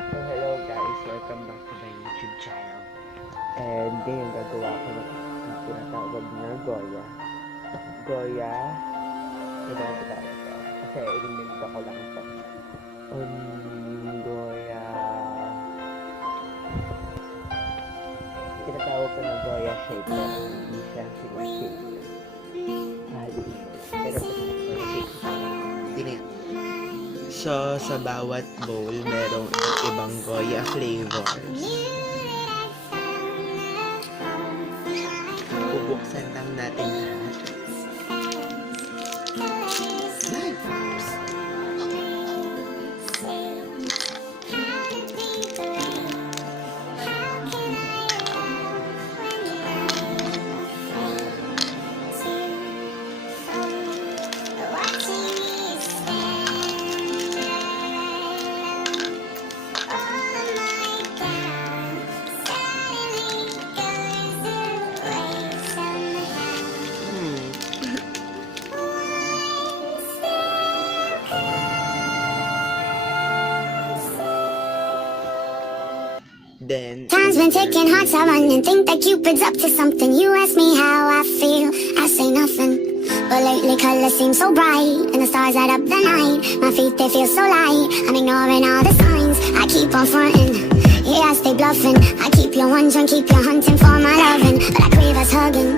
So hello guys, welcome back to my YouTube channel. And ngayon gagawa ko ng tinatawag na Goya. Goya, ito ang tinatawag ko. Kasi inimento ko lang ito. Goya. Tinatawag ko na Goya shape na hindi siya shape. Pero shape. Dinit. So, sa bawat bowl, merong ibang Goya flavors. Bubuksan lang natin lahat. Then, time's been ticking, hearts are running. Think that Cupid's up to something. You ask me how I feel, I say nothing. But lately colors seem so bright, and the stars light up the night. My feet, they feel so light. I'm ignoring all the signs, I keep on fronting. Yeah, I stay bluffing. I keep you wondering, keep you hunting for my loving. But I crave us hugging.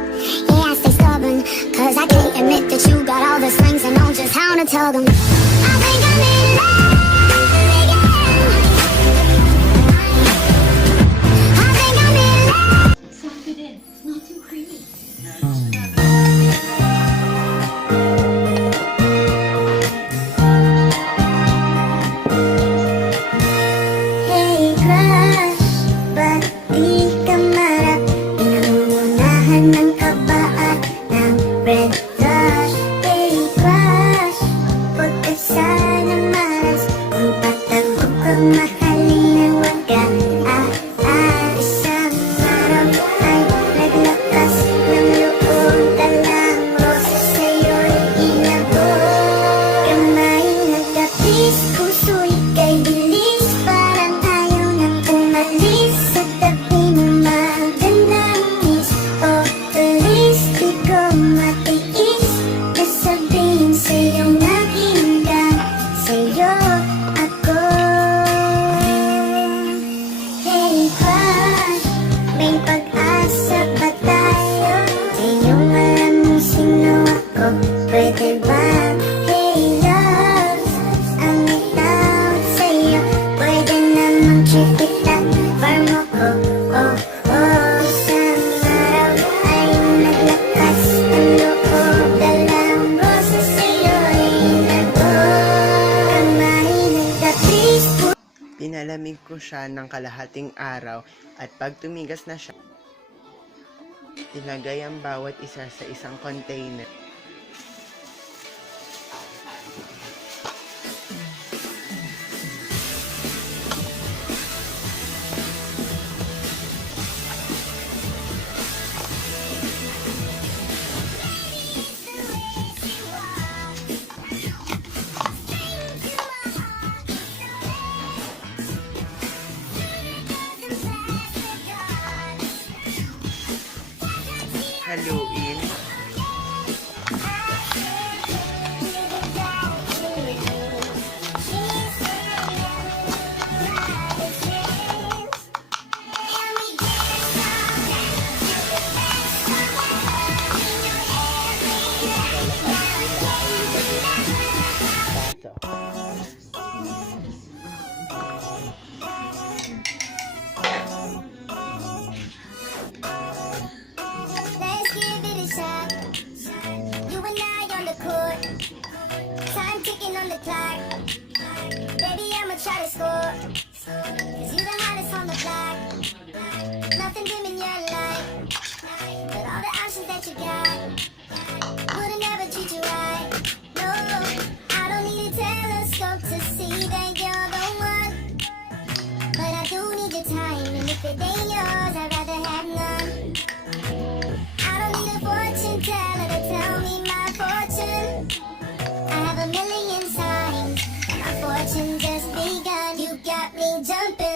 Yeah, I stay stubborn, cause I can't admit that you got all the strings and know just how to tug them. I think I'm in love. pinalamig ko siya ng kalahating araw at pag tumigas na siya, ilagay ang bawat isa sa isang container. Haluin. Baby, I'ma try to score, cause you the hottest on the block. Nothing dim in your light, but all the options that you got wouldn't ever treat you right. No, I don't need a telescope to see that you're the one, but I do need your time, and if it ain't yours, I'd rather have none. I don't need a fortune teller to tell me my fortune. I have a million signs, and my fortune just begun. You got me jumping